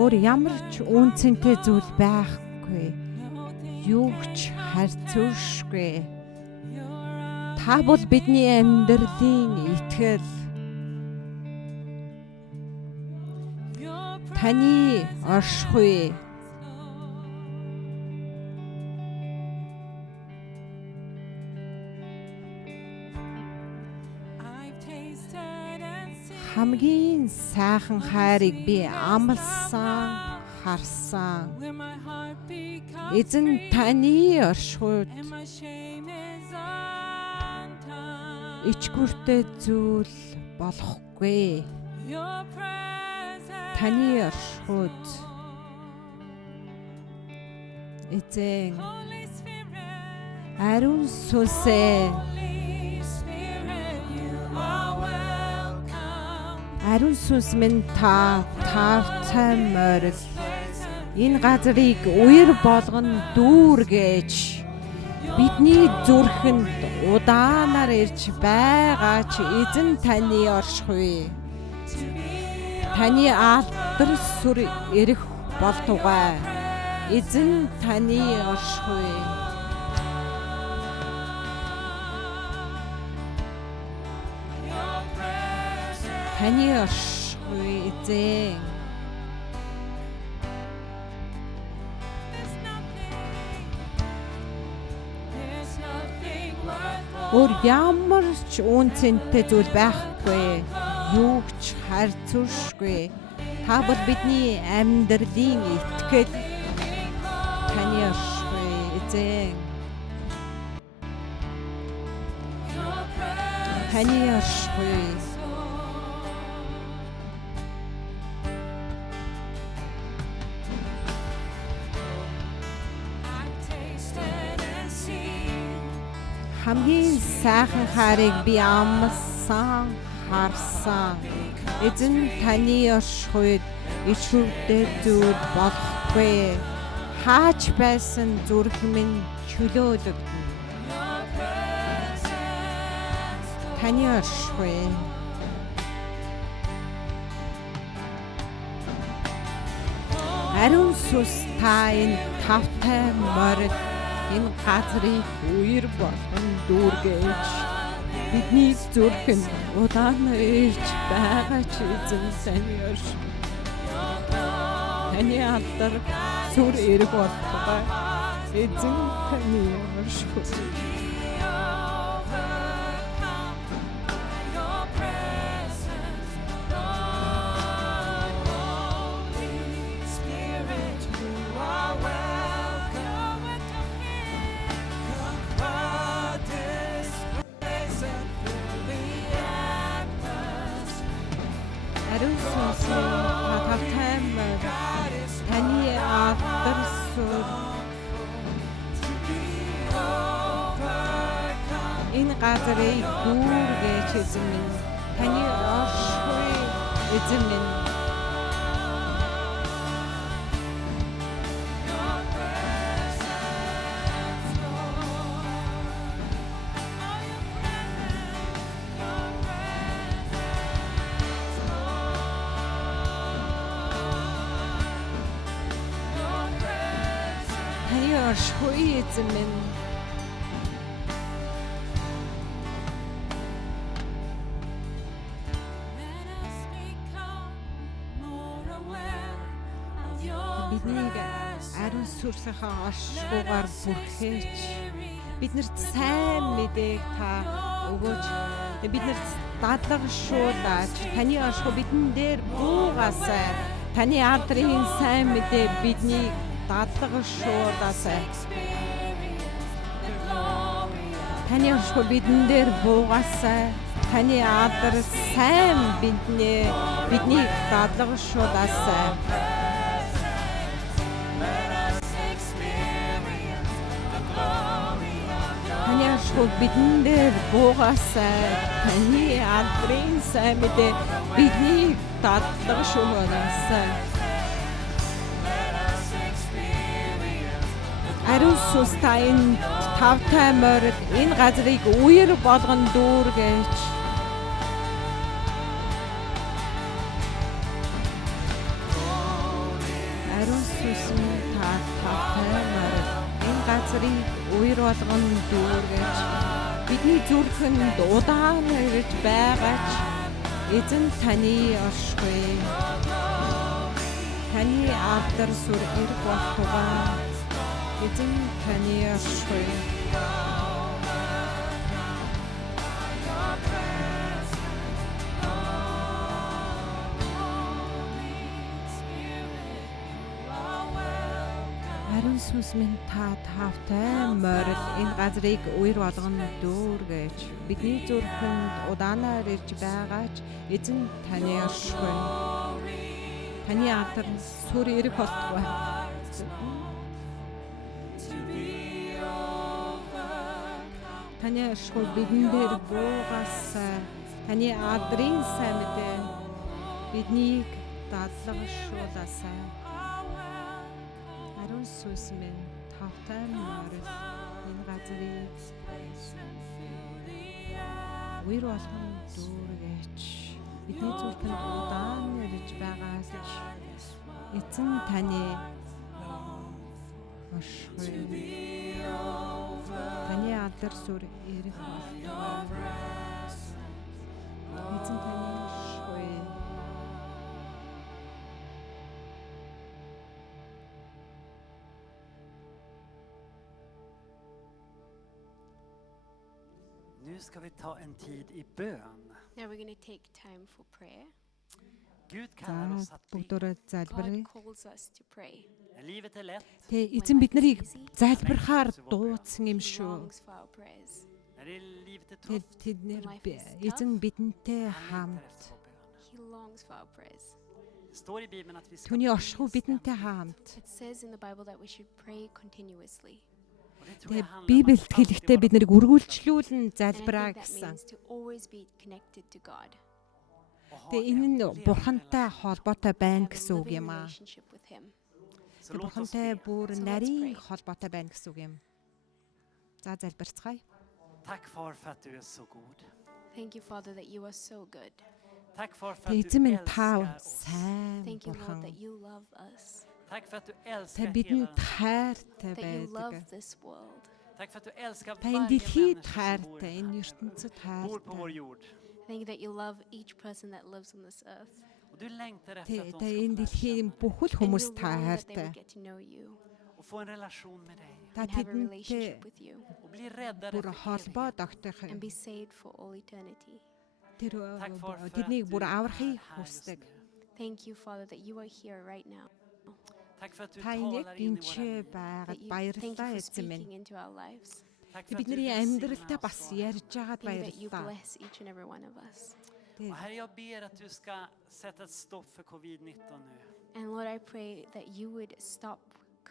Өөр ямар ч үнцэнтэй зүйл байхгүй. Юу ч харьцуулшгүй. Та бол бидний амьдралын итгэл. Таны оршихуй. Хамгийн сайхан хайрыг би амласан, харсан. Эзэн таны оршихуйд ичгүртэй зүйл болохгүй. Таны оршихуйд эзэн ариун сүнсээ ариун сүнс минь та тавцай морил энэ газрыг үер болгон дүүргээж бидний зүрхэнд удаанаар ирж байгаа ч эзэн таны оршихуй. Таны алдар сүр ирэх болтугай. Эзэн таны оршихуй. Таны оршихуй эзэн. Өөр ямар ч үнцэнтэй зүйл байхгүй. Юу ч харьцуулшгүй. Та бол бидний амьдралын итгэл. Таны оршихуй эзэн. Таны оршихуй. Хамгийн сайхан хайрыг би амласан, харсан. Эзэн таны оршихуйд ичгүртэй зүйл болохгүй. Хаач байсан зүрх минь чөлөөлөгдөн. Таны оршихуй. Ариун сүнс та энэ тавтай морид энэ газрыг үер болгон дүүргээж бидний зүрхэнд удаан ирж байгаа ч эзэн таны оршихуй. Таны алдар сүр эрг болтугай. Эзэн таны оршихуй. Ариун сүнс тавтай морид таны алдар сүр энэ газрыг дүүргээж эзэн минь таны оршихуй эзэн минь. Таны оршихуй эзэн минь. Биднийг ариун сүнсийнхээ оршихуйгаар бүрхээч. Биднэрт сайн мэдээг та өгөөч. Биднэрт дадлагшуулаач. Таны оршихуй бидэн дээр буугаасай. Таны алдрын сайн мэдээ биднийг дадлагшуулаасай. Таны оршихуй бидэн дээр буугаасай. Таны алдар сайн биднийг дадлагшуулаасай. Таны оршихуй бидэн дээр буугаасай. Таны алдрын сайн мэдээ биднийг дадлагшуулаасай. Ариун сүнс та энэ тавтай морид энэ газрыг үер болгон дүүргээж газрыг уур болгон дүүргэж бидний зүрхэнд удаан ирж байгаач эзэн таны оршихуй таны алдар сүр ирэх болтугай эзэн таны оршихуй Харин сүнс минь та тавтай морил энэ газрыг уур болгоно дүүргэж бидний зүрхэнд удаанаар ирж байгаач эзэн таны оршихуй таны алдар сүр ирэх болтугай таны оршихуй бидэн дээр буугаасаа таны алдрын сайн мэдээ биднийг дадлгшуулаасаа Харин сүнс минь тавтай морил энэ газрыг уур болгон дүүргэж бидний зүрхэнд удаан ирж байгаач эзэн таны оршихуй таны алдар сүр ирэх болтугай эзэн таны оршихуй Nu ska vi ta en tid i bön. Now we're going to take time for prayer. Gud kallar oss За att be. бүгдөө залбирая. God calls us to pray. När livet är lätt, Тэ эзэн бид нарыг залбирахаар дуудсан юм He шүү. longs for our prayers. när livet är Тэ tufft, тэднэр эзэн бидэнтэй han längtar хамт efter vår bön. He longs for our prayers. Det står i Bibeln att vi ska түүний be оршихуй бидэнтэй хамт. It says in the Bible that we should pray continuously. Och det tror Тэгээ jag handlar om Библиэд att хэлэхдээ alltid бид vara нарыг үргүүлжлүүлэн And I залбираа think that гэсэн. means to always be connected to God. och ha Тэгээ en энэ нь levande бурхантай relation. холбоотой And байна have a гэсэн үг living юм аа. relationship with Him. Så Тэгээ låt oss бурхантай be. бүр So let's нарийн pray. холбоотой байна гэсэн үг юм. За залбирцгаая. Tack far för att du är så god. Thank you, Father, that you are so good. Tack far för Тэгээ att эзэн du минь та älskar oss. сайн Thank you, Lord, бурхан. that you love us. Tack för att du Та älskar hela бидэнд den här. хайртай That you love байдаг. this world. Tack för att du älskar Та энэ varje дэлхийд människa som bor хайртай, i энэ den här- ертөнцид bor på vår хайртай. jord. Thank you that you love each person that lives on this earth. Och du längtar efter att de Тэ ska энэ få lära дэлхийн känna dig бүхэл And хүмүүс you та long that they хайртай. would get to know you och få en relation med dig. Та and have a тэдэнтэй relationship with you Och bli räddade бүр för холбоо evighet. тогтоох and be saved for all eternity. тэр Tack far för att тэднийг du бүр är аврахыг här just хүсдэг. nu. Thank you, Father, that you are here right now. Tack för att du Та энэ яг talar in i энд våra liv. байгаад Thank you баярлалаа for эзэн минь. speaking into our lives. Tack Тэ för att бидний du амьдралтай välsignar бас oss var. ярьж байгаад Thank you that you баярлалаа. bless each and every one of us. Och Herre, jag ber att du ska sätta ett stopp för covid-19 nu. And Lord, I pray that you would stop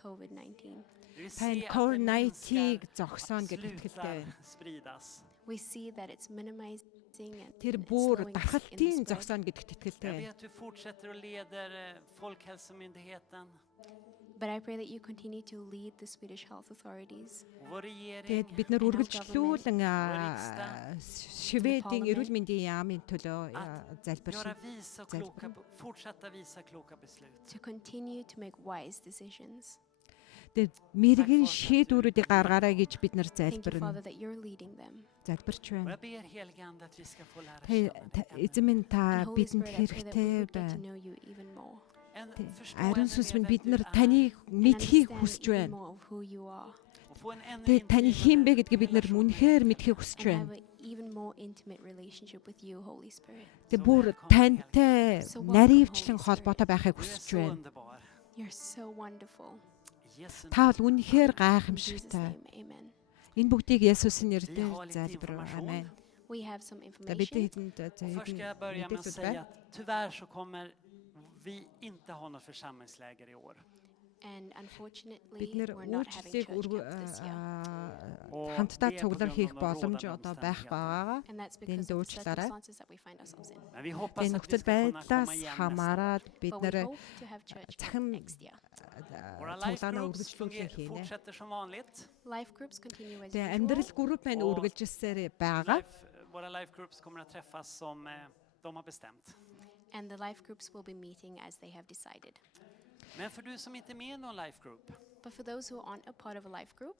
COVID-19. Vi vill Та энэ se att det COVID-19-ийг minskar, зогсооно att гэж slutar итгэлтэй байна. spridas. We see that it's minimizing and Тэр it's бүр slowing in the дархалтын spread. зогсооно гэдэгт итгэлтэй Jag ber байна. att du fortsätter och leder Folkhälsomyndigheten But I pray that you continue to lead the Swedish health authorities. och vår regering. Тэгээд бид нар үргэлжлүүлэн Шведийн эрүүл мэндийн яамын төлөө залбирч Göra visa och kloka, fortsätta visa kloka beslut. To continue to make wise decisions. тэгээд мэрэгэн шийдвэрүүдийг гаргаарай гэж бид нар Thank you, Father, залбирна. that you're leading them. Залбирч Och байна. jag ber helige Ande att vi ska få lära Тэ känna dig эзэн минь та And Holy бидэнд Spirit, I pray that we хэрэгтэй would get to байна. know you even more. En Тэ förstå ариун ännu сүнс mer минь vem бид du нар är таныг And мэдхийг understand хүсэж even байна. more of who you are. och få en ännu Тэгээд таны хэн бэ intimare гэдгийг бид нар relation med үнэхээр dig. мэдхийг хүсэж And байна. have an even more intimate relationship with you, Holy Spirit. Тэгээд бүр тантай наривчлан холбоотой байхыг Du är хүсэж så байна. underbar. You're so wonderful. I Jesu Та бол үнэхээр In Jesus' гайхамшигтай. name, amen. Энэ бүгдийг Есүсийн Vi нэрээр har lite залбирав. information. Амен. We have some За бид information. хэдэнд Och först ska jag börja med att säga att tyvärr så kommer vi inte ha något församlingsläger i år. And бид unfortunately, нэр we're not having үйлчлэлийг church camp this year. хамтдаа цуглар хийх боломж одоо байх байгаагаа And that's энэ because of the дуучлаарай. circumstances that we find ourselves in. Men vi hoppas Тэгээ att vi нөхцөл ska kunna komma байдлаас igen nästa år. хамаарад бид But we нэр hope to have church camp захин next year. Våra life цуглаанаа groups үргэлжлүүлэн хийнэ. fortsätter som vanligt. Life groups continue as Тэгээ usual. амьдрал групп маань Оо. үргэлжилсээр байгаа. Våra life groups kommer att träffas som de har bestämt. And the life groups will be meeting as they have decided. Men för du som inte är med i någon life group, But for those who aren't a part of a life group,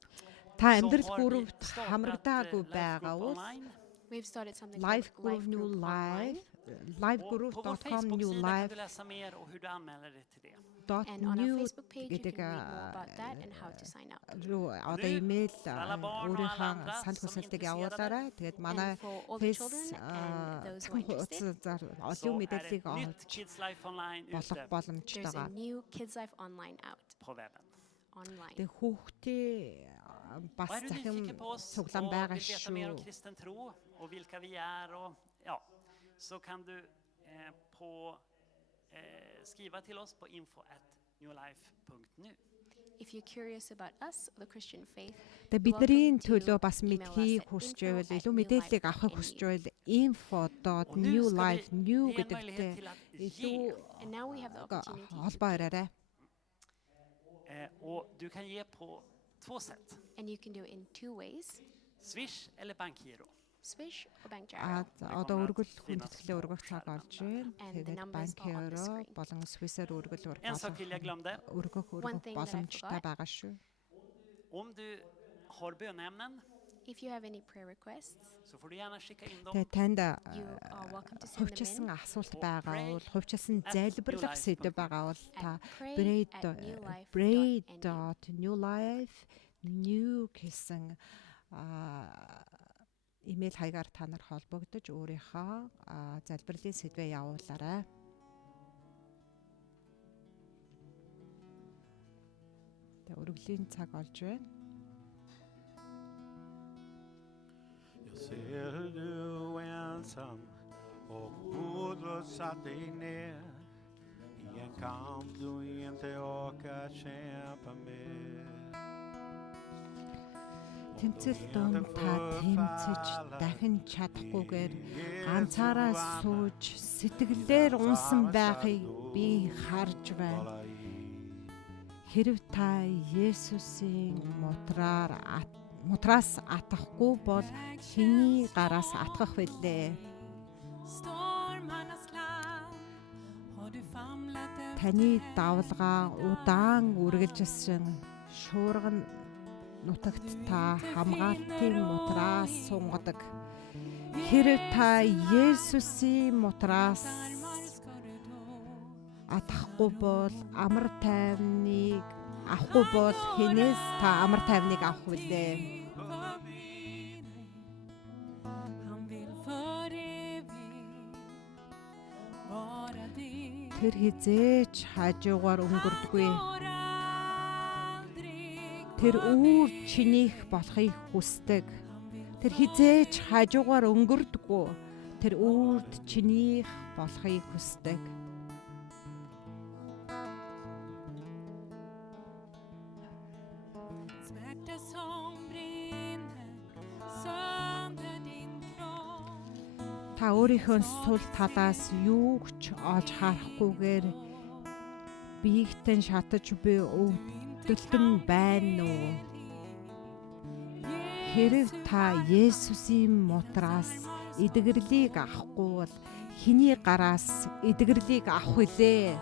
Та så амьдрал har vi гүрвт startat хамрагдаагүй life байгаа group бол online. we've started something Life called Group Life New Group Online. Life Och på vår livegroup.com new Facebook-sida kan life du läsa mer och hur du anmäler dig till det. And on our .new Facebook page, you гэдэг can read more about that and how to sign up. руу одоо имэйл för alla barn och alla өөрийнхөө andra санал som är хүсэлтийг intresserade. явуулаарай. Тэгээд манай And for all the children and those who are interested, олон Så är мэдээллийг det nytt олж Kids Life Online болох ute боломжтой there's a байгаа. new Kids Life Online out på webben. online. Тэгээд хүүхдээ бас Och är du захин nyfiken på oss och цуглаан байгаа vill veta mer om шүү. kristen tro och vilka vi är och ja, så kan du skriva till oss på info@newlife.nu. If you're curious about us or the Christian faith, Тэгээд бидний welcome to төлөө бас email мэдхийг us at хүсч байвал илүү info@newlife.nu. мэдээллийг авахыг хүсч байвал Och nu ska info.newlife vi new ge en möjlighet гэдэгтэй till att илүү ge. And now we have the opportunity to холбоо give. яриарай. Och du kan ge på två sätt. And you can do it in two ways, Swish eller bankgiro. Swish or bank А gyro. одоо өргөл хүндэтгэлийн өргөх цаг олж байна. And the Тэгээд numbers банк are on the евро screen. болон Swiss-аар өргөл En sak till jag glömde. өргөх One thing that I боломжтой forgot. байгаа шүү. Om du har bönämnen If you have any prayer requests, så får du gärna skicka in dem. you Тэгээд танд are welcome to send them хувьчилсан in асуулт or байгаа pray бол хувьчилсан at залбирлах newlife.nu. сэдв байгаа бол та at pray@newlife.nu. pray.newlife new гэсэн имэйл хаягаар та нар холбогдож өөрийнхөө залбирлын сэдвээ явуулаарай. Тэгээ өргөлийн цаг олж байна. Jag ser du ensam och modlös satt dig ner i en kamp du inte orkar kämpa med. Тэмцэл дунд та тэмцэж дахин чадахгүйгээр ганцаараа сууж сэтгэлээр унсан байхыг би харж байна. Хэрв та Есүсийн мутраас атахгүй бол хэний гараас атгах вүлээ? Таны давлгаа удаан үргэлжилсэн шуурган нутагт та хамгаалтын мутраас сунгадаг. Хэрв та Есүсийн мутраас атахгүй бол амар тайвныг авахгүй бол хинээс та амар тайвныг авах вүлээ? Тэр хизээч хажуугаар өнгөрдөггүй. Тэр үүр чинийх болохыг хүсдэг. Тэр хизээч хажуугаар өнгөрдөггүй. Тэр үрд чинийх болохыг хүсдэг. Та өөрийнхөө сул талаас юу ч олж харахгүйгээр биегтэн шатаж буй өвдөлтөн байна уу? Хэрв та Есүсийн мутраас эдгэрлийг авахгүй бол хэний гараас эдгэрлийг авах вүлээ?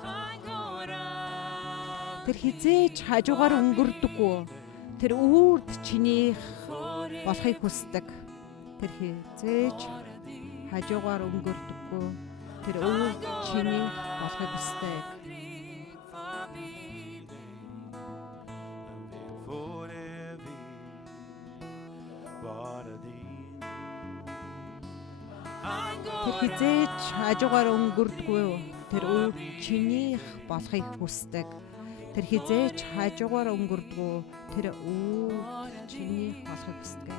Тэр хизээч хажуугаар өнгөрдөггүй. Тэр үрд чинийх болохыг хүсдэг. Тэр хизээч хажуугаар өнгөрдөггүй. Тэр үрд чинийх болохыг хүсдэг. Тэр хизээч хажуугаар өнгөрдөггүй. Тэр үрд чинийх болохыг хүсдэг. Тэр хизээч хажуугаар өнгөрдөггүй. Тэр үрд чинийх болохыг хүсдэг.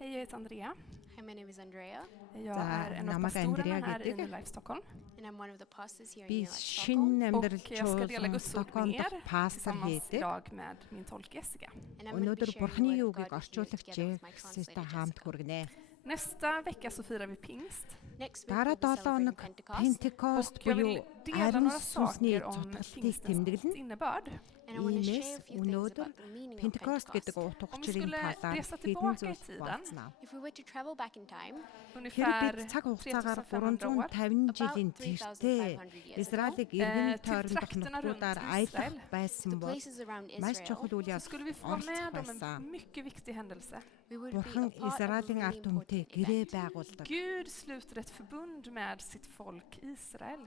Hej Jag heter Andrea. Hi, my name is Andrea, Jag За, är en av намайг pastorerna Андреа här i гэдэг. New Life Stockholm. and I'm one of the pastors here in Би New Life Stockholm. шинэ Och амьдрал jag ska dela чуулган Guds ord med Стокгольм дахь er пастор tillsammans хийдэг. idag med min tolk Jessica. And I'm going to be Өнөөдөр sharing Бурхны the word of үгийг God with you орчуулагч together with my Джекстэй translator, хамт Jessica. хүргэнэ. Nästa vecka så firar vi pingst. Next week Дараа we'll be 7 celebrating хоног Pentecost. Пентекост Och jag буюу vill dela Ариун några сүнсний saker om цутгалтыг pingstens тэмдэглэн. innebörd. And I want to share Иймээс a few things өнөөдөр about the meaning of Пентекост гэдэг Pentecost. утга Om vi учирын skulle талаар resa хэдэн tillbaka i зүйлс tiden, болцсноо. If we were to travel back in time, Хэрэг Ungefär бид цаг хугацаагаар 3500 år. 350 жилийн about тэртээ 3,500 years ago, Израилийг эргэн till тойрондох trakterna нутгуудаар runt аялах Israel, байсан the бол places around маш Israel, чухал үйл så явдал skulle vi få vara med om оролцох байсан. en mycket viktig händelse. we would Бурхан be a part of a Израилийн really ард түмтэй important гэрээ event. байгуулдаг. Gud sluter ett förbund med sitt folk Israel.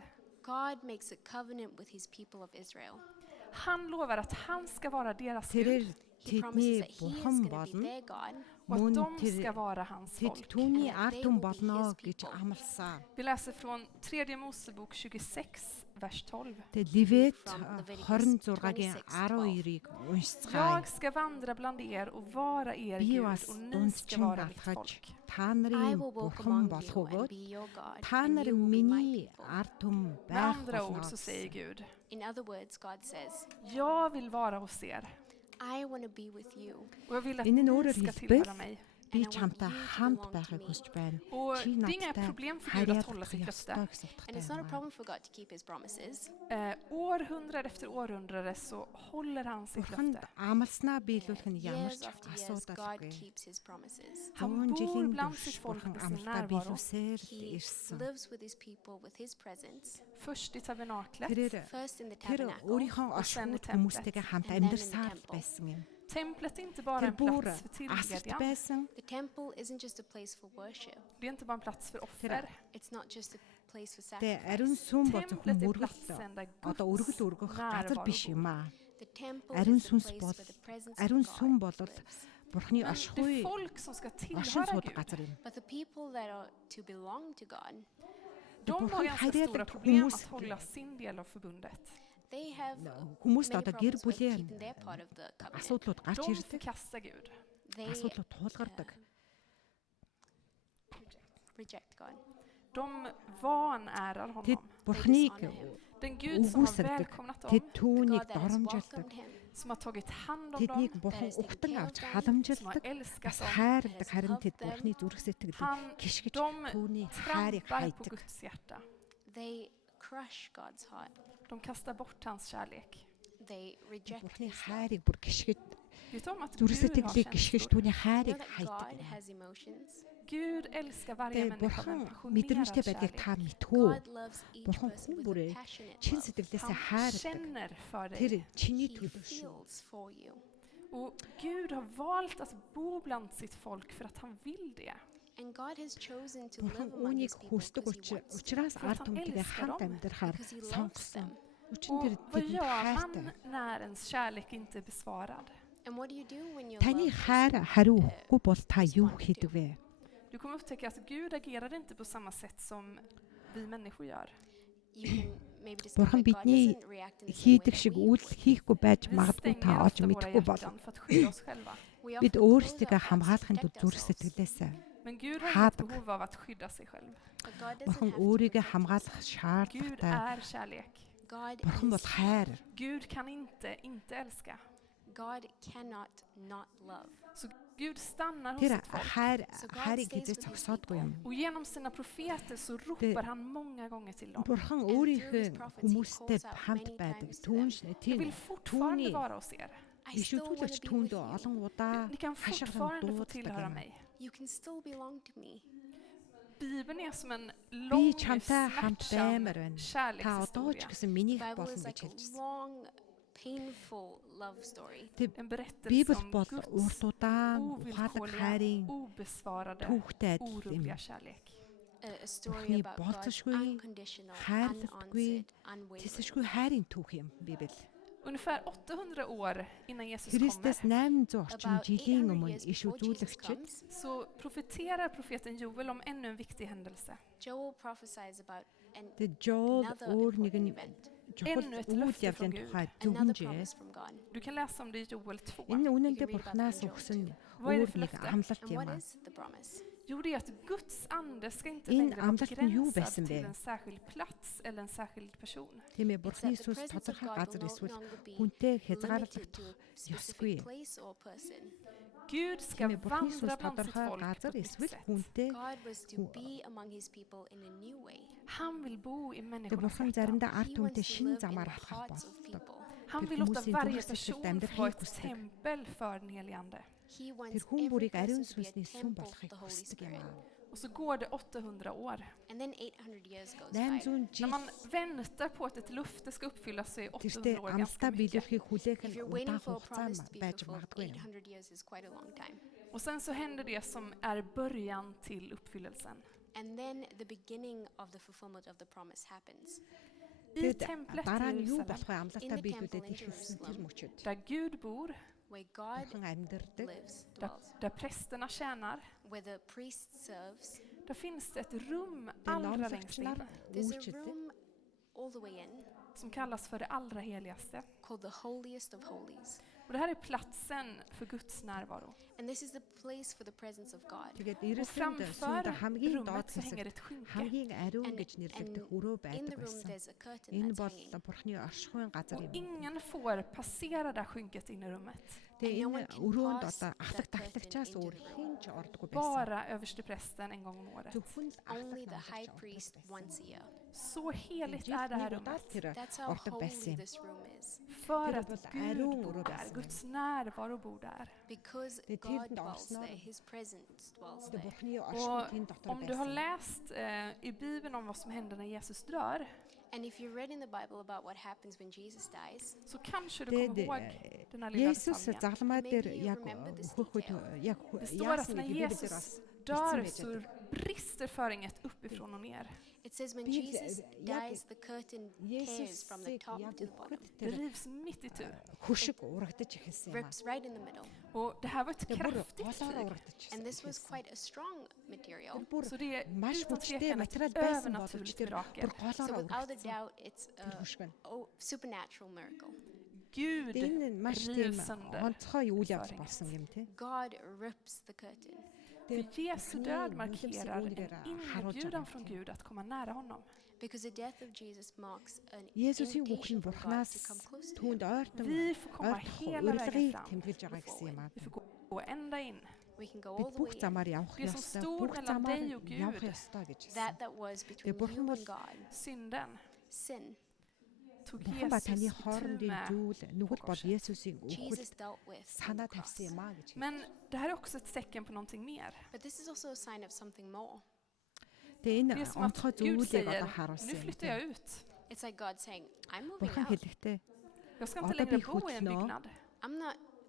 God makes a covenant with his people of Israel. Han lovar att han ska vara deras Тэрээр Gud He promises тэдний that he is бурхан going to be болно. their God. och att Мөн de ska тэр vara hans тэд folk. түүний And ард they түмэн will be болно his гэж people. амласан. Vi läser från 3 Mosebok 26, vers 12. Тэгээ Левит From Leviticus 26-гийн 26:12. 12-ыг уншицгаая. Jag ska vandra bland er och vara er Би Gud бас och ni ska дундчин vara mitt алхаж folk. та I нарын will walk бурхан among болох you and өгөөд be your God, та and нар you will be my миний people. ард түм Med байх andra болно. ord så säger Gud, In other words, God says, jag vill vara hos er I want to be with you, och jag vill att Энэ нь ni өөрөөр ska хэлбэл tillhöra mig. би and I want чамтай you to хамт belong to байхыг me. хүсэж байна. Och Чи det är inga надтай problem för Gud att hålla харьяалах sitt ёстой löfte. гэж And it's утгатай not a юм. problem for God to keep his promises. Århundrade efter århundrade så håller han sitt Бурханд löfte. амласнаа биелүүлэх нь ямар Years ч after years, God асуудалгүй. keeps his promises. 100 bor жилийн bland турш sitt folk Бурхан med sin амлалтаа närvaro. биелүүлсээр л He ирсэн. lives with his people with his presence. Först i tabernaklet, Тэрээр First in the тэр tabernacle, өөрийнхөө Och sen i оршууд хүмүүстэйгээ хамт And then in the амьдарсаар temple. байсан юм. templet är inte bara Тэр en бүр plats för асарт tillbedjan. байсан. the temple isn't just a place for worship. Det är inte bara en plats för offer. It's not just a place for Тэгээ ариун sacrifice. сүм бол зөвхөн Templet är мөргөл platsen där одоо Guds өргөл өргөх газар närvaro биш юм bor. аа. The temple Ариун is the сүнс place бол where the presence ариун of сүм God бол lives. Бурхны Men оршихуй det folk som ska оршин tillhöra суудаг Gud, газар юм. But the people that are to belong to God, de har Бурхан ganska stora хайрладаг problem хүмүүс att hålla sin del av förbundet. they have Хүмүүст many одоо гэр problems with бүлийн keeping their part of the covenant. асуудлууд гарч De ирдэг. förkastar Gud. They Асуудлууд туулгардаг. reject God. De vanärar Тэд honom. Бурхныг Den Gud som har үгүйсэрдэг. välkomnat Тэд dem, The түүнийг God that has доромжилдог. welcomed him, som har tagit hand om Тэднийг dem, Бурхан that has taken ухтан care of авч them, som har халамжилдаг. älskat Бас dem. хайрладаг харин loved тэд them. Бурхны зүрх сэтгэлд Han, гიშгэж de түүний хайрыг trampar på хайдаг. Guds hjärta. they crush God's heart. De kastar bort hans kärlek. They reject Бурхны his love. хайрыг бүр гიშгэж Vet du om att зүрх Gud har сэтгэлийг гიშгэж känslor? түүний You know хайрыг that хайдаг. God has emotions. Gud älskar varje Тэгээ människa Бурхан med en мэдрэмжтэй passionerad байдгийг та kärlek. мэдхүү. God loves each Бурхан person хүн with бүрээ a passionate чин love. сэтгэлээсээ Han хайрдаг. känner för Тэр dig. чиний He төлөө шүү. feels for you. Och Gud har valt att bo bland sitt folk för att han vill det. And God has chosen to Бурхан live among үүнийг his people хүсдэг because he wants to. учраас För att ард han түмтэйгээ älskar хамт dem. амьдрахаар Because he loves сонгосон. them. Өчигдөр Och тэр vad тэдэнд gör хайртай. man när ens kärlek inte är besvarad? And what do you do when your Таны love хайр isn't, хариу uh, өгөхгүй бол та юу хийдэг вэ? Du kommer upptäcka att Gud agerar inte på samma sätt som vi människor gör. you can maybe discover Бурхан that God бидний doesn't react in the same way хийдэг that шиг we үйл would. хийхгүй байж Vi магадгүй та stänger олж ofta våra мэдэхгүй бол hjärtan för att skydda oss själva. We бид often close өөрсдийгөө our hearts to хамгаалахын тулд protect зүрх ourselves. сэтгэлээсээ Men Gud har Haat. inget behov av att skydda sig själv. But God doesn't Бурхан have to өөрийгөө protect хамгаалах himself. Gud шаардлагатай. är kärlek. God Бурхан бол is хайр. Gud kan inte älska. God cannot not love. Så Gud stannar hos Тэр sitt folk. хайрыг хизээ зогсоодгүй юм. Och genom sina profeter så ropar han många gånger till dem. Бурхан through his өөрийнхөө prophets, he хүмүүстэй calls out хамт many байдаг. times to them. Jag Тийм vill fortfarande түүний vara hos er. I still want ишүүлэгч to be with түүндөө you. олон удаа Ni kan хашгиран fortfarande få дууддаг tillhöra юм. mig. You can still belong to me. Bibeln är som en Би lång, чамтай хамт smärtsam баймар байна. Та одоо ч kärlekshistoria. гэсэн минийх The Bible болно is гэж like a хэлжсэн. long, painful love story. En berättelse Библи om бол Guds урт удаан ухаалаг ovillkorliga, хайрын obesvarade, түүхтэй адил юм. orubbliga kärlek. A story Бурхны about God's болцошгүй, unconditional, хайрлагдаггүй, unanswered, unwavering. Тэсэшгүй хайрын түүх юм Библи. Ungefär 800 år innan Jesus Христэс kommer 800 орчим About жилийн 800 өмнө years иш before Jesus үзүүлэгчид comes, så profeterar profeten Joel om ännu en viktig händelse. Joel prophesies about The Joel another өөр important нэгэн event. чухал Ännu ett үйл löfte från явдлын Gud. тухай Another зөвхөнжээ. promise from God. Du kan läsa om det i Joel 2. Энэ үнэндээ You can read about Бурханаас that in өгсөн Vad är det өөр för нэг löfte? амлалт And юм what аа. is the promise? Jo, det är att Guds ande ska inte In längre vara amlalt нь юу begränsad байсан till бэ? en särskild plats eller en särskild person. Тийм ээ It's Бурхны that the Иесус presence of тодорхой God газар will no эсвэл longer be хүнтэй limited хязгаарлагдах to a ёсгүй. specific place or person. Gud ska Тийм ээ Бурхны Иесус vandra bland sitt тодорхой folk på газар ett nytt эсвэл sätt. хүнтэй God was to be among his people in a new way. Han vill bo i тэг människornas Бурхан hjärtan. заримдаа ард He түмэнтэй wants to шин live in замаар the алхах hearts of болдог. people. Han Тэр vill låta хүмүүсийн varje зүрх сэтгэлд person få амьдрахыг ett хүсдэг. tempel för den helige Ande. He wants Тэр хүн every бүрийг ариун person to be сүнсний a сүм temple of болохыг the Holy хүсдэг юм Spirit. аа. Och så går det 800 år. And then 800 years goes by. 800 När жил man väntar på att ett löfte ska uppfyllas så är 800 тэртээ år ganska амлалтаа mycket. биелүүлэхийг хүлээх If нь you're waiting удаан for a хугацаа promise to be байж fulfilled, магадгүй юм. 800 years is quite a long time. Och sen så händer det som är början till uppfyllelsen. And then the beginning of the fulfillment of the promise happens. I Тэгэд templet дараа i нь юу Jerusalem, болох вэ? In Амлалтаа the биелүүлээд temple in ихэвсэн тэр Jerusalem. мөчөд. där Gud bor, Where God Бурхан амьдардаг. lives, där, dwells, där prästerna tjänar, where the priest serves. där finns det ett rum Тэр allra längst номлогч нар in There's a үйлчилдэг. room all the way in som kallas för det allra heligaste. called the holiest of holies. Och det här är platsen för Guds närvaro. And this is the place for the presence of God. Тэгээд Och Иерусалимд сүүндээ framför хамгийн доод rummet så hänger хэсэг ett skynke. хамгийн ариун And- гэж нэрлэгдэх and өрөө In the байдаг room байсан. there's a curtain Энэ that's бол hanging. Бурхны оршихуйн газар Och юм. ingen får passera det här skynket in i rummet. Тэгээ And no one энэ can өрөөнд pass одоо ахлах that таглагчаас curtain өөр into the хэн ч ордоггүй байсан. Bara översteprästen en gång om året. Зөвхөн л ахлах Only the намлагч high ордог priest байсан. once a year. Så heligt Жил är det här нэг удаа rummet. тэр That's how ордог байсан holy юм. this room is. För Тэр att бол Gud ариун bor өрөө där, байсан. Guds närvaro bor där. Because Тэгээд God тэрэнд dwells орсноор there, his presence dwells тэр there. Бурхны оршихуй тэнд дотор Om du har байсан. läst i Bibeln om vad som händer när Jesus dör, And if you read in the Bible about what happens when Jesus dies, så kanske du Тэгээд kommer ihåg den här lilla Есүс detaljen. загламаа дээр Maybe you яг remember this хөхөд detail. яг Det står att яасан när гэдэг бид нар бас Jesus dör бичсэн så байж brister föringet uppifrån och ner. it says when Biblia- Jesus яг dies, the curtain tears from the Есүсийг top яг to the bottom, өгөхөд Det тэр rivs mitt i tu. хөшиг урагдаж эхэлсэн юм аа. rips right in the middle. Och det här var ett Тэр бүр kraftigt голоор krig. урагдаж And this was эхэлсэн. quite a strong material. Тэр бүр Så det är маш utan хүчтэй tvekan ett материал байсан боловч övernaturligt тэр mirakel. бүр голоор So without a урагдсан. doubt, it's Тэр a хөшиг нь. supernatural miracle. Gud Энэ нь маш river тийм sönder онцгой үйл явдал föringet. болсон юм тий. God rips the curtain. För Jesu Бурхны död үлэмсийг markerar en үүргээр харуулж inbjudan байгаа från юм. Gud att komma nära honom. Because the death of Jesus marks an Есүсийн invitation бүхэн from God Бурханаас to come close to түүнд him. ойртон Vi får komma ойртох hela vägen урилгыг fram. тэмдэглэж байгаа гэсэн юм аа. Vi får gå ända in. We can go all Бид the бүх way in. замаар явах Det som ёстой. stod Бүх mellan замаар dig och Gud. явах ёстой гэж хэлсэн. That was between Бурхан you бол and God. Synden Sin. tog Бурхан ба Jesus таны itu хоорондын med. зүйл нүгэл бол korset. Есүсийн үхэл Jesus dealt with on санаа the cross. тавьсан юм аа гэж. Men det här är också ett tecken på någonting mer. But this is also a sign of something more. Тэгээ Det är энэ som att онцгой Gud зүйлийг одоо säger, харуулсан nu юм. flyttar jag ut. It's like God saying, I'm moving Бурхан out. хэлэхдээ Jag ska Ja, inte då längre blir bo i en skjutna. byggnad.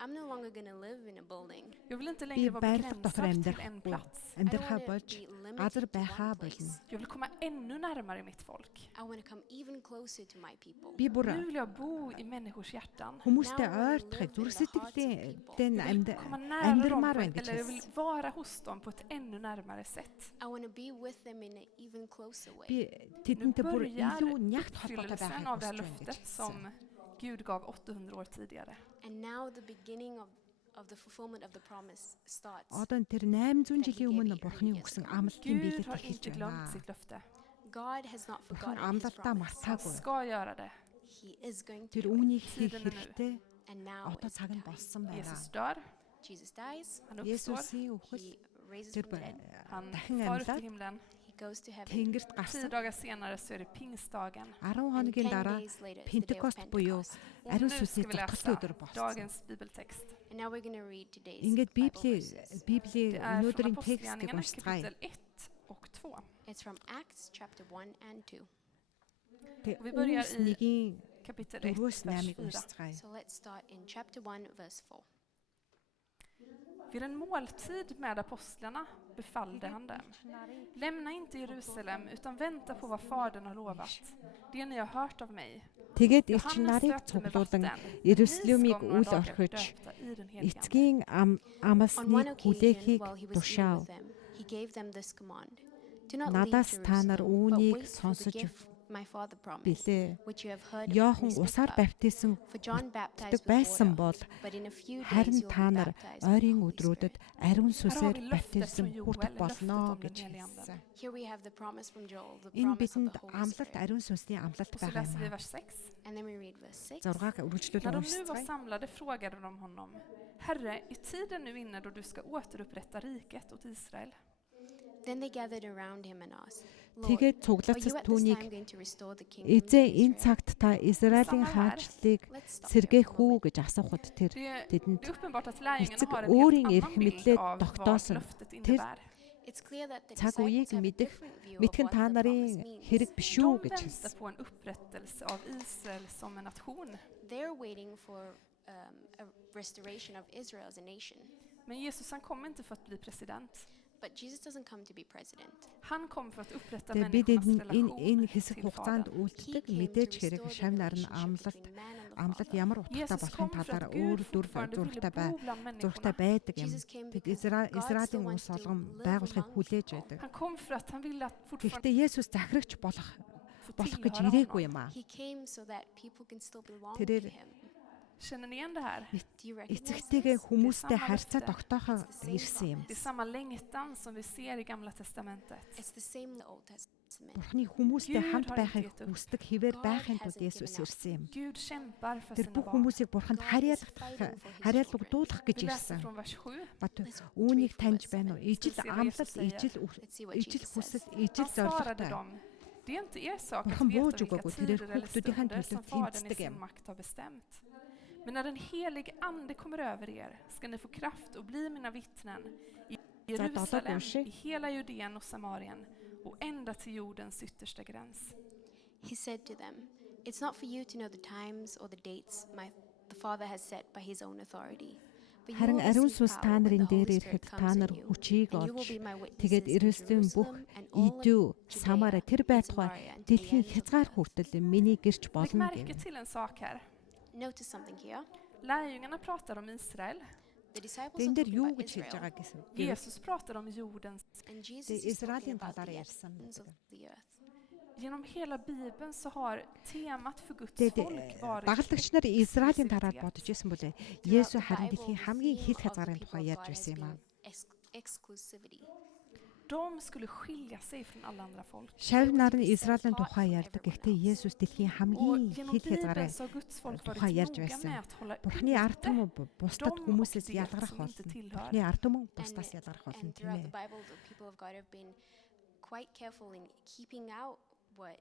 I'm no longer going to live in a building. Jag vill inte би längre vara байрлал дотор begränsad till en амьдрахгүй, plats. I don't амьдрахаа want to болж be газар limited to байхаа one болно. place. Jag vill komma ännu närmare mitt folk. I want to come even closer to my people. Би бүр Nu vill jag bo i människors hjärtan. хүмүүстэй Now I wanna ойртохыг live in зүрх the hearts of сэтгэлийн people. дэн Jag vill komma nära dem, амьдрмаар байна гэж eller jag vill хэлсэн. vara hos dem på ett ännu närmare sätt. I want to be with them in an even closer way. Би Nu тэдэнтэй бүр börjar илүү нягт холбоотой uppfyllelsen байхыг av det här хүсэж байна гэж löftet хэлсэн. som Gud gav 800 år tidigare. And now the beginning of the fulfillment of the promise starts. Одоо тэр 800 жилийн өмнө Бурхны өгсөн амлалтын Gud биелэл har эхэлж inte байна. glömt sitt löfte. God has not Бурхан forgotten his амлалтаа promise. Han мартаагүй. ska göra det. He is going to Тэр do it. үүнийг хийх Tiden är nu. хэрэгтэй. And now Одоо is the цаг нь time. болсон байна. Jesus dör, Jesus dies. han uppstår, Есүсийн үхэл He raises тэр from the dead. han дахин far upp till амьлаад himlen. He goes to heaven. Тэнгэрт 10 гарсан. dagar senare så är det pingstdagen. 10 And хоногийн 10 дараа days later is the day of Пентекост буюу Pentecost. Och ариун nu ska сүнсний vi зохицолтын өдөр läsa болсон. dagens bibeltext. And now we're going to read today's Ингээд Bible verses. Библийн Det är från өнөөдрийн текстийг Apostlagärningarna уншицгаая. kapitel 1 och 2. It's from Acts chapter 1 and 2. Тэг Vi börjar Үүс i нэгийн Kapitel 1, 4-8 vers 4. уншицгаая. So let's start in chapter 1 verse 4. Vid en måltid med apostlarna befallde han dem. Lämna inte Jerusalem utan vänta på vad Fadern har lovat. Det ni har hört av mig. Тэгээд элч Johannes нарыг döpte med цуглуулан vatten. Иерусалимыг Ni ska om några үл dagar bli орхиж döpta i den helige Ande. эцгийн On one амасныг occasion, хүлээхийг while he was eating тушаав. with them, he gave them this command. Do not leave Надаас та нар Jerusalem, but үүнийг wait for the сонсож gift my Father promised, билээ. which you have heard Йохан me speak усаар of. баптизм For John baptized with байсан water, бол but in a few days харин you'll та be нар baptized with the ойрын Holy өдрүүдэд Spirit. ариун Här har сүсээр vi löftet баптизм från хүртэх Joel, болно löftet om гэж den helige Ande. хэлсэн. Here we have the promise from Joel, the Энэ promise of бидэнд the Holy амлалт Spirit. ариун сүнсний амлалт Och så байгаа läser vi юм. vers 6. And then we read verse 6. 6-аг үргэлжлүүлэн När de nu var уншицгаая. samlade frågade de honom: Herre, är tiden nu inne då du ska återupprätta riket åt Israel? Then they gathered around him and asked, Lord, Тэгээд are цуглаацс you at this түүнийг time going to restore the kingdom to эзээ энэ Israel? цагт та Израилийн хаанчлалыг Let's stop here сэргээх for a үү moment. гэж асуухад тэр Det тэдэнд är uppenbart att lärjungarna эцэг har en өөрийн helt эрх annan bild мэдлээ av vad тогтоосон. löftet Тэр innebär. It's clear that the цаг disciples үеийг have a мэдэх different view of мэдхэн what та the promise нарын means. хэрэг биш De үү гэж väntar хэлсэн. på en upprättelse av Israel som en nation. They're waiting for a restoration of Israel as a nation. Men Jesus han kom inte för att bli president. But Jesus doesn't come to be president. Han kom för att upprätta Тэгээд бид människornas энэ relation хэсэг till хугацаанд Fadern. He үлддэг came мэдээж to хэрэг restore the шавь нарны relationship амлалт between man and the амлалт Father. ямар утгатай Jesus болохын kom för талаар att Gud өөр дүр fortfarande ville зургтай bo bland зургтай människorna. байдаг юм. Jesus came Тэд because God Израилийн still улс wants to болгон live байгуулахыг among хүлээж people. байдаг. Han kom för att han ville att fortfarande Гэхдээ Есүс захирагч болох гэж tillhöra ирээгүй honom. юм аа. He came so that people can still belong Тэрээр to him. Känner ni igen det här? Do you recognize Эцэгтэйгээ this? хүмүүстэй Самаа харьцаа löfte. тогтоохоо It's the same ирсэн юм. Det är samma längtan som vi ser i Gamla Testamentet. It's the same in the Old Testament. Бурхны хүмүүстэй Гюд хамт har байхыг inte gett upp. хүсдэг хിвэр God байхын hasn't тулд Есүс given up. ирсэн юм. Gud kämpar för Тэр sina бүх barn. хүмүүсийг Бурханд God is fighting for his харьяалагдуулах гэж Vi läser ирсэн. från vers 7. Бат Let's үүнийг read from таньж verse байна уу? 7. Ижил Let's see what амлал, Jesus säger. Let's see what ижил Jesus хүсэл, says. ижил Han svarade зорилготой. dem: Det är inte er sak att Бурхан veta бууж vilka өгөөгүй. tider Тэрээр eller хүүхдүүдийн stunder som төлөө Fadern i тэмцдэг sin юм. makt har bestämt. Men när den helige Ande kommer över er ska ni få kraft och bli mina vittnen i Jerusalem, i hela Judeen och Samarien och ända till jordens yttersta gräns. He said to them, It's not for you to know the times or the dates the Father has set by his own authority. But you Харин will ариун receive сүнс power та when the нарын дээр Holy ирэхэд Spirit та comes нар on you, хүчийг and you will олж be my witnesses тэгээд in Иерусалим бүх Jerusalem and all of Идүү, Judea Самара тэр and байтугай Samaria and to the дэлхийн ends of the хязгаар earth. хүртэл миний гэрч Lägg болно märke гэв. till en sak här. Notice something here. Lärjungarna pratar om Israel. The disciples Энд are дээр talking юу about гэж хэлж Israel, байгаа гэсэн. Jesus pratar om jordens. and Jesus Тэгээ is talking Израилийн about талаар the ярьсан ends of гэдэг. the earth. Genom hela Bibeln så har temat för Guds Тэгээд folk varit дагалдагч нар Израилийн талаар бодож исэн болээ. Есүс харин дэлхийн хамгийн хил хязгаарын тухай ярьж байсан юм аа. Exclusivity. de skulle skilja sig från alla andra folk. Шавь нар нь Израилийн тухай ярьдаг. Гэхдээ Есүс дэлхийн Och хамгийн genom хил хязгаарын Bibeln så har Guds folk тухай varit ярьж noga байсан. med att hålla Бурхны ард ute түмэн бусдад хүмүүсээс de ялгарах som inte болно. tillhör. Бурхны ард түмэн And, бусдаас ялгарах болно and тийм throughout the ээ. Bible, the people of God have been quite careful in keeping out what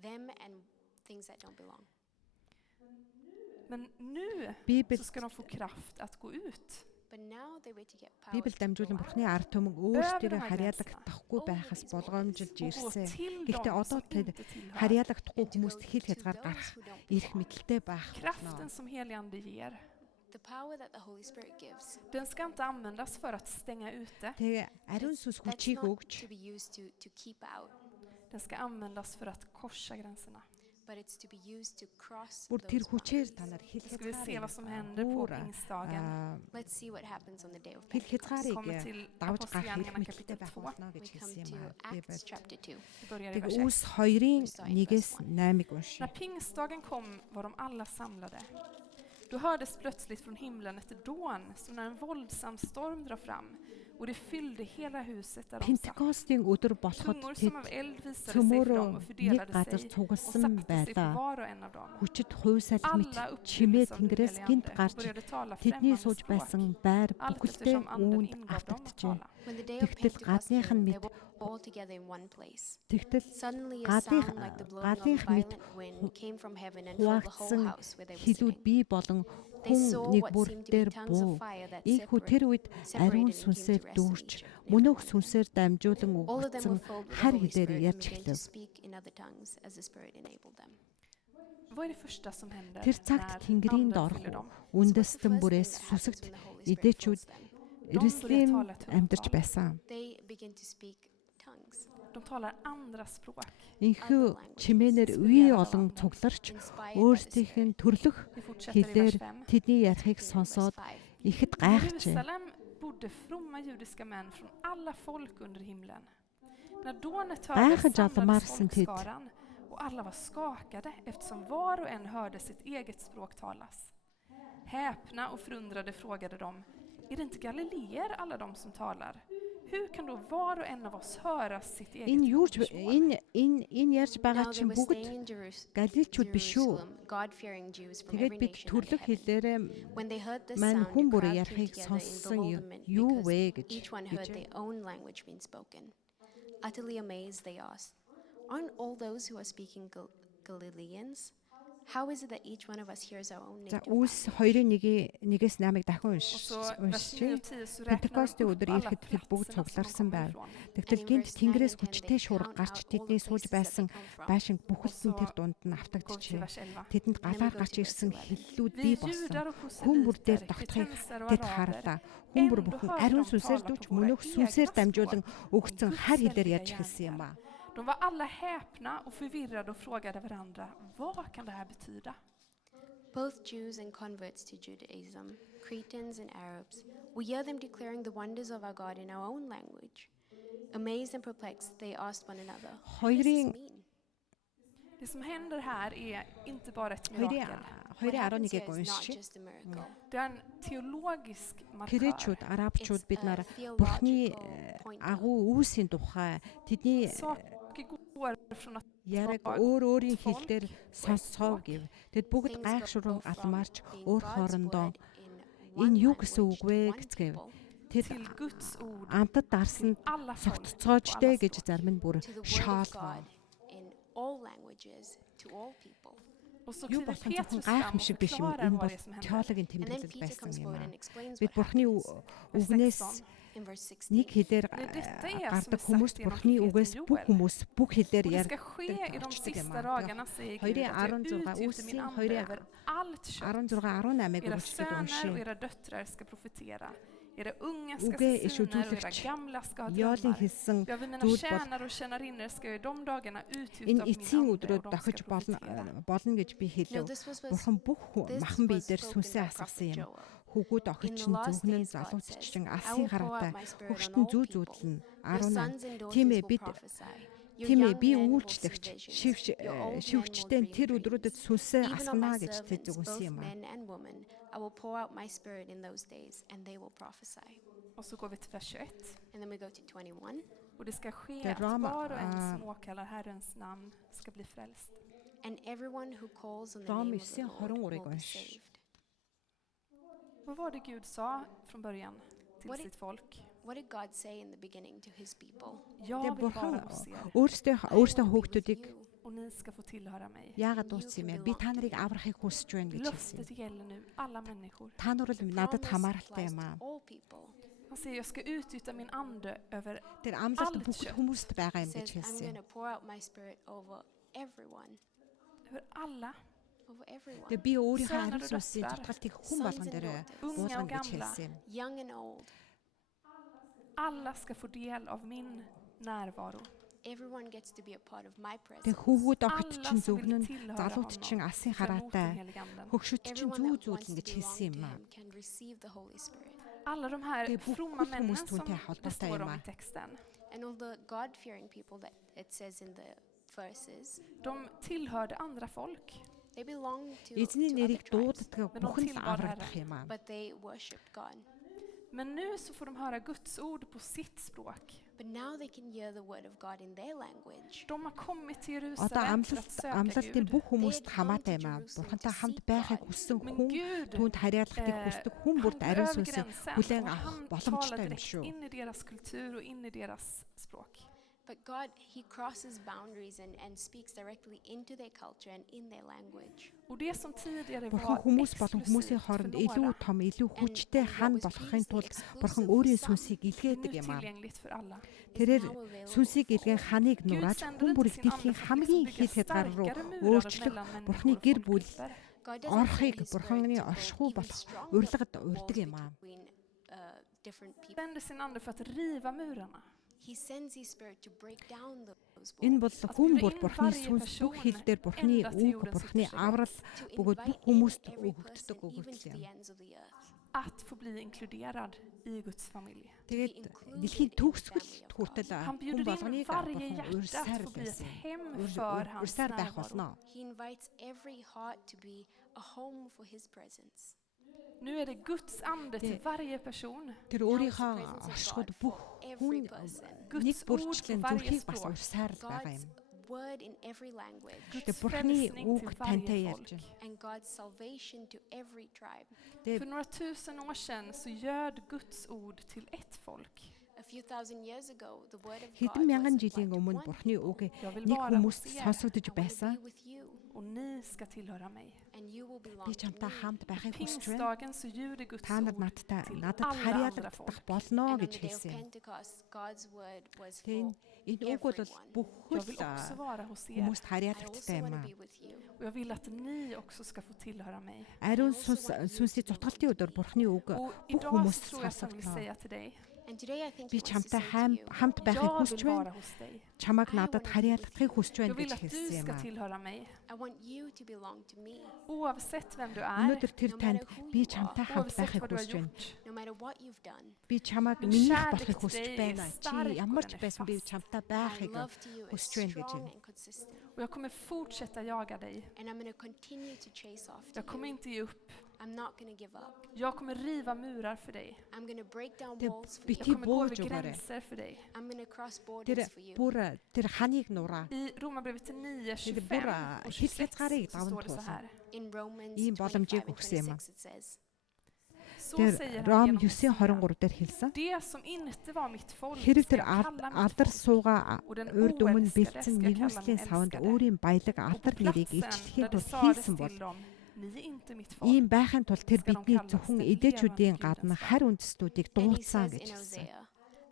them and things that don't belong. Men nu Библи så ska de få kraft att gå ut. But now they wait to get power Библи to дамжуулан go out Бурхны ард түмэн өөрсдөө харьяалагдахгүй байхаас болгоомжилж och gå ирсэн. till Гэхдээ dem одоо som тэд inte tillhör. харьяалагдахгүй and to хүмүүст go хил to хязгаар those гарах who don't эрх belong. мэдэлтэй байх Kraften болно. som heligande ger, The power that the Holy Spirit gives, den ska inte användas för att stänga ute. Тэгээ ариун сүнс that's хүчийг not өгч to be used to keep out, Den ska användas för att korsa gränserna. but it's to be used to cross бүр тэр those хүчээр boundaries. та нар хил Då ska vi se vad som händer på хязгаарыг pingstdagen. Let's see what happens on the day of хил Pentecost. хязгаарыг Kommer till давж гарах эрх Apostlagärningarna мэдэлтэй kapitel байх 2. болно We гэж come хэлсэн юм to аа. Acts chapter 2. Vi börjar i vers Тэгээ 1. Үлс 2-ын 1-ээс 8-ыг уншия. När pingstdagen kom var de alla samlade. Då hördes plötsligt från himlen ett dån som när en våldsam storm drar fram och det fyllde hela huset där de satt. Пентекостын өдөр болоход Tungor тэд som av eld visade sig för dem цөмөөрөө och нэг fördelade газар sig och цугласан satte sig på байлаа. var och en av dem. Хүчит хувьсал мэт Alla чимээ uppfylldes av den тэнгэрээс helige гинт Ande och гарч började tala тэдний främmande сууж språk. байсан байр Allt бүхэлдээ eftersom anden үүнд ingav dem att автагджээ. tala. When the day of Тэгтэл Pentecost гадных came, нь they мэд were all together in one place. тэгтэл Suddenly a гадных sound like the blowing of a гадных мэд violent wind came from heaven and filled the whole хуваагдсан house where they were хилүүд sitting. бий болон They хүн saw нэг what бүр seemed to be дээр tongues буу. of fire that Ийхүү тэр үед ариун separated and came сүнсээр to rest on дүүрч each and мөнөөх every one. сүнсээр дамжуулан All of them өгсөн were filled with the хар Holy хэлээр Spirit and ярьж began to эхлэв. speak in other tongues as the Spirit enabled them. Vad är det första som händer Тэр цагт när Тэнгэрийн anden дорх fyller dem? So what's the үндэстэн first бүрээс thing that happens сүсэгт when the Holy Spirit эдээчүүд fills them? Иерусалим амьдарч байсан. They begin to speak tongues, De talar andra språk. Инхүү чимээнээр үе олон цугларч inspired by the өөрсдийнх Spirit. нь төрлөх Vi fortsätter i хэлээр vers 5. тэдний ярихыг Verse сонсоод 5. ихэд I гайхжээ. Jerusalem bodde fromma judiska män från alla folk under himlen. När dånet hördes Гайхаж samlades алмаарсан тэд. folkskaran och alla var skakade eftersom var och en hörde sitt eget språk talas. Häpna och förundrade frågade de, är det inte galileer alla de som talar? Hur kan då var och en av oss höra sitt eget Энэ юу ч modersmål? энэ ярьж байгаа Now чинь there were бүгд staying in галилчууд биш үү? Jerusalem, God-fearing Jews from Тэгээд every бид nation under төрлөх heaven. хэлээрээ When they heard the маань sound, хүн the бүр crowd came ярихыг together in сонссон bewilderment юу because вэ гэж each one heard their own language being spoken. Utterly amazed, they asked, "Aren't all those who are speaking Galileans? How is it that each one of us hears our own За native Үлс language?" 2:1-ээс 8-ыг дахин Och så vers 9 уншиж. och 10 så räknar Пентекостын de өдөр upp alla ирэхэд тэд бүгд platserna som de цугларсан kommer байв. ifrån. Тэгтэл And in гинт verse 9 Тэнгэрээс and 10 хүчтэй they шуурга count гарч out all тэдний the сууж places that байсан they come from. байшинг бүхэлд нь тэр дунд нь Går vi автагдчихэ. till vers 11. Тэдэнд And then we галаар go гарч to verse ирсэн 11. хиллүүд Vi бий болсон. judar och Хүн бүр дээр proselyter, тогтхыг kretenser och тэд araber, харлаа. Хүн бүр ändå бүхэн hörde ариун de сүнсээр tala дүүч på våra мөнөх сүнсээр egna дамжуулан språk өгсөн om хар Guds хэлээр väldiga ярьж хэлсэн юм gärningar. ба. De var alla häpna och förvirrade och frågade varandra, vad kan det här betyda? Both Jews and converts to Judaism, Cretans and Arabs, we hear them declaring the wonders of our God in our own language. Amazed and perplexed, they asked one another, "What does this Хоёрын mean?" Det som händer här är inte bara ett хоёрын mirakel. What happens 2:11-ыг here is not уншиж. just a miracle. Det är en teologisk Гречүүд, markör. арабчууд It's бид a нар theological Бурхны pointer. агуу үүсийн тухай тэдний Saker går från att яриг өөрийн хэлээр сонсгоо гэв. Тэд бүгд Things гайхшууран go from алмаарч being өөр God's хоорондоо word in one энэ юу гэсэн language үг to вэ one гэцгээв. people, Тэд till Guds ord амтад дарсанд till alla folk och согтцоожтэй alla гэж språk. зарим нь бүр to the word of шаалгаа. God in all languages to all people. Och så Юу kliver болох нь зөвхөн Petrus гайх fram юм och шиг биш юм. förklarar Энэ vad бол det är som händer. теологийн And then тэмдэглэл Peter байсан comes юм forward аа. and explains Бид what Бурхны happens Vers үгнээс 16. in verse нэг 16. хэлээр Men detta är гардаг som är хүмүүс sagt genom Бурхны profeten үгээс бүх Joel. хүмүүс бүх хэлээр Och det ярьдаг ska ske i de очдог юм sista аа. dagarna, säger Gud, att jag 2:16 utgjuter min ande Үлсийн över allt kött. 16-18-ыг Era үргэлжлээд söner och уншия. era döttrar ska profetera. Era unga ska Үгээ se иш syner och era үзүүлэгч gamla ska ha Ёолын drömmar. хэлсэн Ja, vid mina зүйл бол tjänare och tjänarinnor ska jag i de dagarna utgjuta энэ av min эцсийн ande өдрөд och de ska дохиж болно profetera. гэж би No, хэлв. this was Бурхан бүх махан бие дээр spoken сүнсээ by асгасан prophet юм. Joel. Хүүгүүд In охид the чинь last зүгнэн days, God залууч says, чинь "I алсын will pour хараатай out my spirit on хөгштөн all зүү people. зүүдлэн Your 18. sons and Тийм daughters ээ will бид prophesy. Your тийм ээ young би men will see үйлчлэгч visions. Your old men will шивгчтэй dream тэр өдрүүдэд dreams. сүнсээ Even on асгана my гэж тэд servants, зүгсэн both юм аа. men and women, I will pour out my spirit in those days, and they will prophesy." Och så går vi till vers 21. And then we go to 21. Och det ska ske Det att Rama, var och en som åkallar Herrens namn ska bli frälst. And everyone who calls on the Rama name of the 9:23 Lord will be унш. saved. Vad var det Gud sa från början till What sitt folk? What did God say in the beginning to his people? Jag Тэгээ vill бурхан vara hos er өөртөө I will be with хүүхдүүдийг you. och ni ska få tillhöra mig. яагаад дууссан юм бэ? Би та нарыг аврахыг хүсэж байна гэж хэлсэн. Löftet gäller nu alla människor. Та нар бол надад Promise хамааралтай applies юм to аа. all people. Han säger jag ska utgjuta min ande över Тэр амлалт Алт бүх шат. хүмүүст байгаа юм It гэж says, "I'm хэлсэн. going to pour out my spirit over everyone." över alla, Over everyone. Тэгээ би өөрийнхөө Söner ариун och сүнсийн döttrar, тутгалтыг хүн sons болгон and дээр daughters, unga буулгана och гэж gamla. хэлсэн юм. young and old. Alla ska få del av min närvaro. Everyone gets to be a part of my presence. Тэгээ хүүгүүд охид Alla чинь som vill зүгнэн tillhöra залууд чинь honom асын tar emot den хараатай helige anden. хөгшөд чинь Everyone зүү that wants зүүлэн to гэж хэлсэн belong юм to аа. him can receive the Holy Spirit. Alla de här Det är fromma beaucoup männen måste som hon ta håll på det står sig, om ma. i texten, And all the God-fearing people that it says in the verses, de tillhörde andra folk. they belong to Эзний other нэрийг tribes, дууддаг Men de бүхэн л tillbad аврагдах юм аа. but they worshipped God. Men nu så får de höra Guds ord på sitt språk. But now they can hear the word of God in their language. De har kommit till Одоо Jerusalem för att söka амлалтын Gud. бүх хүмүүст хамаатай юм аа. Бурхантай хамт байхыг хүссэн Men хүн Gud, түүнд харьяалахыг хүсдэг хүн han бүрт går ариун över сүнсийг gränsen хүлээн och авах han talar боломжтой юм direkt шүү. in i deras kultur och in i deras språk. But God, He crosses boundaries and speaks directly into their culture and in their language. Och det som tidigare Бурхан var хүмүүс болон хүмүүсийн exklusivt хооронд för илүү några том, илүү хүчтэй хан болохын тулд Бурхан өөрийн сүнсийг är илгээдэг nu юм аа. tillgängligt för alla. Тэрээр сүнсийг илгээн ханыг нурааж хүн бүрийг дэлхийн хамгийн хийхэд гар руу өөрчлөх Бурханы гэр бүл God doesn't орохыг send His Бурханы Spirit to оршихуй build even болох stronger урилгад walls урьдаг юм аа. between, different people. Sände sin ande för att riva murarna. He sends His Spirit to break down those Энэ walls, бол хүн бүр Бурханы сүнс бүх хил дээр Бурханы үг, Бурханы аврал бөгөөд бүх хүмүүст өгөгддөг even өгөгдөл to юм. the ends of the earth. att få bli inkluderad i Guds familj. Тэгээд дэлхийн төгсгөл хүртэл Han хүн bjuder in болгоныг varje бурхан hjärta att få bli ett hem för hans урьсаар байх närvaro. болно. He invites every heart to be a home for his presence. Nu är det Guds ande till varje person. Тэр өөрийнхөө оршихуд бүх хүн нэг бүрчлэн зүрхийг бас урьсаар байгаа юм. God's word in every language. Тэгээд бурхны үг тантай ярьж байна. And God's salvation to every tribe. För några tusen år sedan så göd Guds ord till ett folk. A few thousand years ago, the word of God Хэдэн мянган was жилийн applied to өмнө one бурхны үг Jag vill нэг vara хүмүүст hos er сонсогдож I will байсан. be with you, och ni ska tillhöra mig. and you will belong Би to чамтай me. хамт байхыг хүсэж байна. Pingstdagen så ljuder Guds Та нар ord надтай till надад alla andra харьяалагдах folk. болно And on гэж the day of хэлсэн юм. Pentecost, God's word was for Тэгээд энэ үг бол everyone. Jag бүхэл vill också vara hos er хүмүүст I харьяалагдтай also юм want to аа. be with you. och jag vill att ni också ska få tillhöra mig. Ариун сүнсний цутгалтын өдөр бурхны үг Och бүх idag хүмүүст så tror jag att han vill сонсогдно. säga till dig, And today I think Би he wants to чамтай say to you, хамт байхыг jag хүсэж vill байна. vara hos dig. Чамайг надад харьяалгахыг хүсэж байна Jag vill гэж att du хэлсэн юм ska аа. tillhöra mig. I want you to belong to me. Oavsett vem du är, Өнөөдөр тэр танд би чамтай хамт oavsett байхыг vad du har хүсэж байна. gjort. No matter what you've done, Би чамайг Min минийх kärlek болохыг till хүсэж dig байна. är Чи stark ямар och ч den är байсан би fast. чамтай my байхыг love to you is хүсэж байна гэж strong байна. and consistent. Och jag kommer fortsätta jaga dig. And I'm going to continue to chase after Jag kommer you. inte ge upp. I'm not going to give up. Jag kommer riva murar för dig. I'm going to break down Det walls for blir Jag you. kommer gå över båж өгөөрэй. gränser för dig. I'm going to cross Тэр borders for you. бүр тэр ханыг нураа. I Romarbrevet 9, Det är 25 bara och helt 26 hezgarыг så даван står det så туулсан. här. In Romans Ийм 25 боломжийг and өгсөн юм. 26 it says, Så Тэр säger han Ром genom 9:23 дээр хэлсэн. det som inte var mitt folk Хэрэг ska тэр jag kalla mitt алдар folk. суугаа Och den урд өмнө oälskade бэлдсэн ska jag kalla нэгүслийн min савнд älskade. өөрийн баялаг Och på алдар нэрийг platsen илчлэхийн där det тулд sades хийсэн бол till dem, ni är inte mitt ийм folk. байхын тулд тэр Ska de бидний kallas зөвхөн den эдээчүүдийн levande гадна Gudens харь үндэстнүүдийг and he дуудсан says гэж in хэлсэн. Hosea,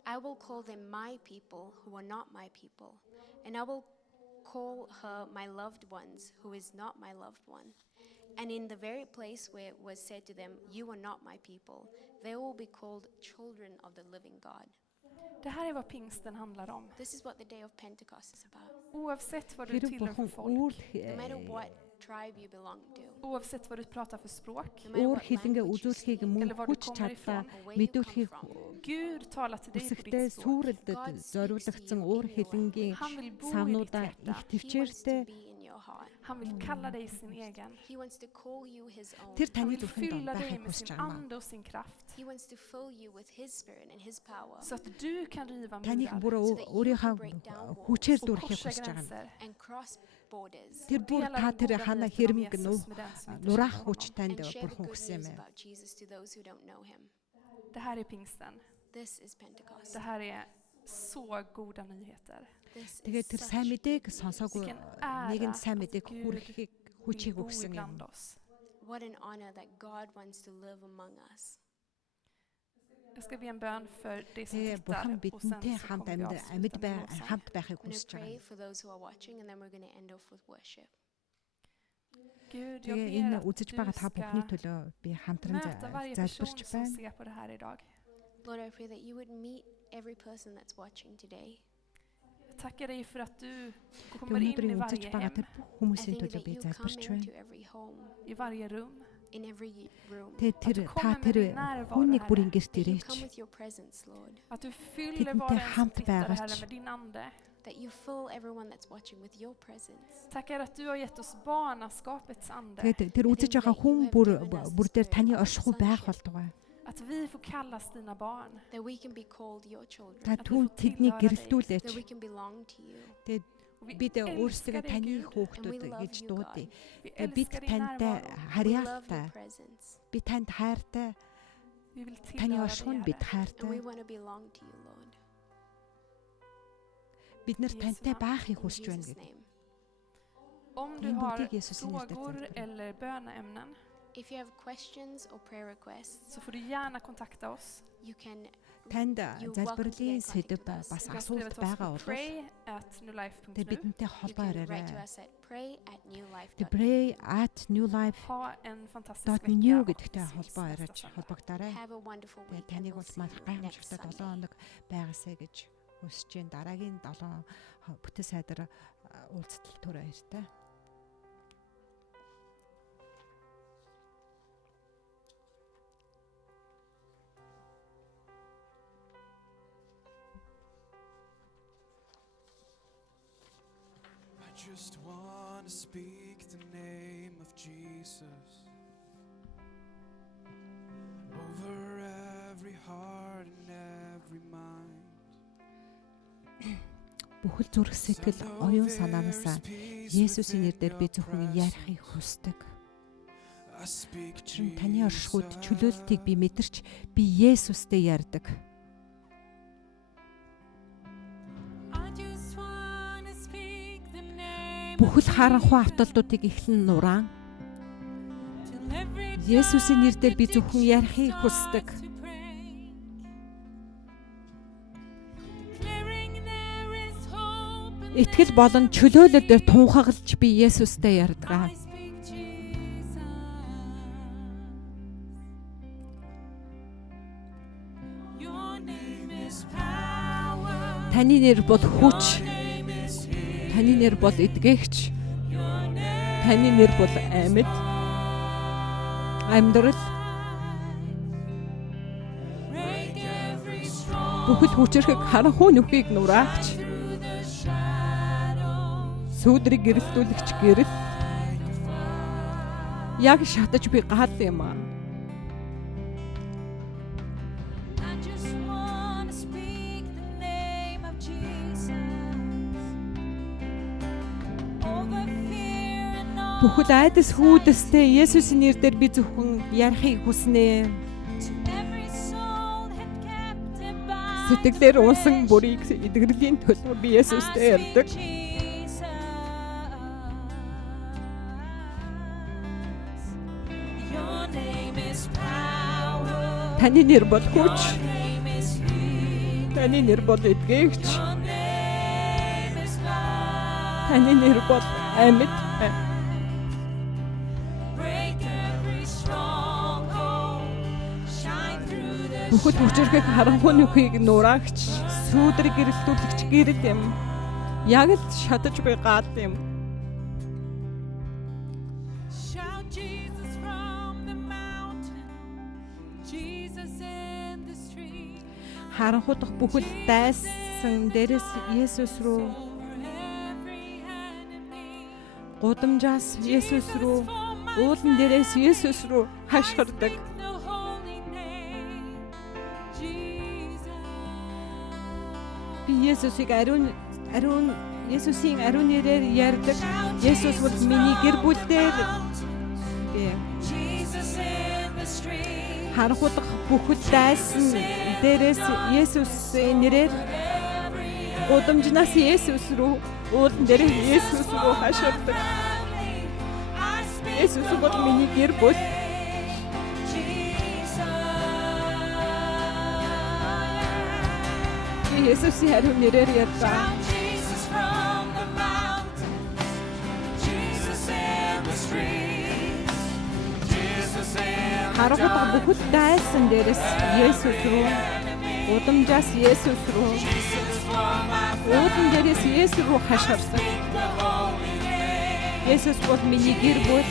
I will call them my people who are not my people, and I will call her my loved ones who is not my loved one. And in the very place where it was said to them, you are not my people, they will be called children of the living God. Det här är vad pingsten handlar om. This is what the day of Pentecost is about. Oavsett vad du Хэрэг tillhör för бурхан folk, No matter үйл what tribe you belong to, oavsett vad du pratar för språk, no matter өөр what хэлэнгээ language you үзүүлэхийг speak, мөн eller var du хүч kommer чадлаа ifrån, or where you come мэдүүлэхийг from, Gud talar till dig på үсэгтэй ditt språk. сүрэлдэд зориулагдсан өөр хэлэнгийн Han vill bo i ditt самнуудаа hjärta. их he wants to төвчээртэй be in your heart. Han vill kalla dig sin egen. He wants to call you his own. тэр Han таны vill зүрхэнд fylla dig байхыг med хүсэж sin байгаа юм. ande och sin kraft. He wants to fill you with his spirit and his power Så att du kan riva Таныг murar бүр So that you өөрийнхөө can break down walls хүчээр och дүүрхийг korsa хүсэж байгаа юм. gränser. and cross borders Тэр бүр Dela та de тэр goda хана nyheterna om хэрмэг Jesus med den som inte нураах känner хүч honom. танд and share the бурхан good өгсөн news юм. about Jesus to those who don't know him. Det här är pingsten. This is Pentecost. Det här är så goda nyheter. This Тэгээд is тэр such сайн мэдээг good news. сонсоогүй Vilken нэг нь ära сайн att мэдээг Gud хүргэхийг vill хүчийг bo өгсөн юм. ibland oss. What an honor that God wants to live among us. Jag ska be en bön för dig som Тэгээ бурхан tittar och sen бидэнтэй så хамт kommer vi амьд avsluta med lovsång. хамт байхыг I'm going to хүсэж pray байгаа. for those who are watching and then we're going to end off with worship. Gud, jag Тэгээ энэ ber att үзэж du байгаа та бүхний ska төлөө би хамтран möta varje person залбирч som байна. ser på det här idag. Lord, I pray that you would meet every person that's watching today. Jag tackar dig för att du Тэгээ kommer in i өнөөдрийн үзэж varje байгаа hem, тэр бүх I хүмүүсийн thank you төлөө that би you come залбирч into байна. every home, i varje rum. in every room. Тэгээ тэр du та kommer med тэр din närvaro, хүнийг Herre. бүрийн гэрт That you ирээч. come with your presence, Lord. Att du fyller Tidn't var och det en som hamt tittar, bäras? Herre, med din ande. That you fill everyone that's watching with your presence. Tackar att du har gett oss barnaskapets ande. Тэгээд тэр үзэж байгаа хүн бүр дээр таны оршихуй байх болтугай. Att vi får kallas dina barn. That we can be called your children. Та Att vi түүн får тэднийг tillhöra dig. гэрэлтүүлээч. That we can belong to you. Тэгээд Och vi бид өөрсдөө älskar dig, таны Gud. хүүхдүүд And we love гэж you, дуудъя. Vi Тэгээд бид älskar din тантай närvaro. We love харьяалтай, your presence. би танд хайртай, Vi vill таны tillhöra оршихуй dig, бид Herre. And we хайртай. want to belong to you, Lord. Бид нар Jesu тантай namn. байхыг In хүсэж байна Jesus' гэдэг. name. Om du Din har butik, Jesus, in hjärtat, frågor hjälp. eller böneämnen If you have questions or prayer requests, så får du gärna kontakta oss. you can Танд You're welcome to залбирлын get in contact сэдв with us. бас Du kan skriva асуулт till oss байгаа på бол тэгээ pray@newlife.nu. бидэнтэй you холбоо can write to хараарай. us at pray@newlife.nu. The pray@newlife.nu Ha en fantastisk vecka och гэдэгтэй vi ses холбоо nästa хараач söndag. холбогдорой. Have a wonderful Тэгээ week and таныг we'll бол see маш you next гайхамшигтай 7 Sunday. хоног байгаасай гэж хүсэж байна. Дараагийн 7 бүтэц сайдар уулзтал төр баяртай. just want to speak the name of Jesus over every heart and every mind. Бүхэл зүрх сэтгэл оюун санаанаасаа Есүсийн нэрээр би зөвхөн ярихыг хүсдэг. Учир нь таны оршихуйд чөлөөлтийг би мэдэрч би Есүстэй ярьдаг. Бүхэл харанхуй автолдуудыг эхлэн нураан Есүсийн нэрээр би зөвхөн ярихыг хүсдэг. Итгэл болон чөлөөлөлөөр тунхаглаж би Есүстэй ярьдаг. Таны нэр бол хүч. Таны нэр бол эдгэгч. Таны нэр бол амьд. Амьдрал. Бүхэл хүчрхэг харанхуй нүхийг нураач. Сүудрийг гэрэлтүүлэгч гэрэл. Яг шатаж би гал юм аа. Бүхэл айдас хүйдэстэй Есүсийн нэрээр би зөвхөн ярихыг хүснэ. Сэтгэлээр унсан бүрийг эдгэрлийн төлөө би Есүстэй ярьдаг. Таны нэр бол хүч. Таны нэр бол эдгэгч. Таны нэр бол амьд. Бүхэл хүчрхэг харанхуй нүхийг нураагч, сүүдрийг гэрэлтүүлэгч гэрэл юм. Яг л шатаж буй гал юм. Харанхуй дахь бүхэл дайсан дээрээс Есүс рүү, гудамжаас Есүс рүү, уулан дээрээс Есүс рүү хашгирдаг. Би Есүсийг ариун Есүсийн ариун нэрээр ярьдаг. Есүс бол миний гэр бүлдээ. Харанхуй дахь бүхэл дайсан дээрээс Есүсийн нэрээр, гудамжнаас Есүс рүү, уулан дээрээс Есүс рүү хашгирдаг. Есүс бол миний гэр бүл. Есүсийн ариун нэрээр ярьдаг. Харанхуй дахь бүхэл дайсан дээрээс Есүс рүү, гудамжаас Есүс рүү, уулан дээрээс Есүс рүү хашгирсан. Есүс бол миний гэр бүл.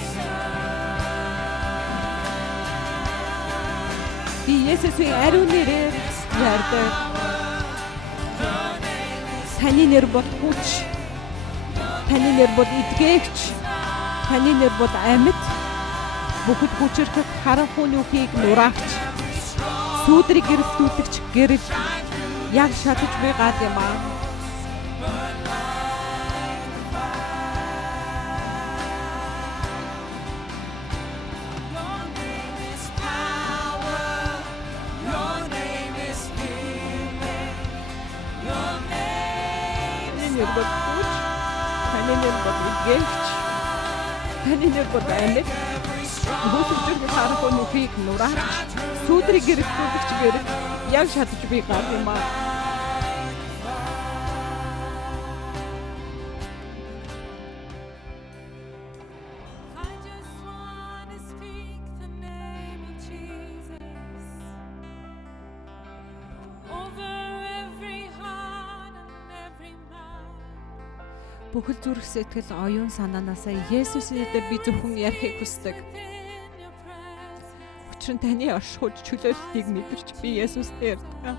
Би Есүсийн ариун нэрээр ярьдаг. Таны нэр бол хүч. Таны нэр бол эдгэгч. Таны нэр бол амьд. Бүхэл хүчрхэг харанхуй нүхийг нураагч, сүүдрийг гэрэлтүүлэгч гэрэл. Яг шатаж буй гал юм аа. Таны нэр бол эдгэгч. Таны нэр бол амьд. Бүхэл зүрх харанхуй нүхийг нураач, сүүдрийг гэрэлтүүлэгч гэрэл. Яг шатаж буй гал юм аа. Бүхэл зүрх сэтгэл оюун санаанаасаа Есүсийн нэрээр би зөвхөн ярихыг хүсдэг. Учир нь таны оршихуйд чөлөөлтийг мэдэрч би Есүстэй ярьдаг.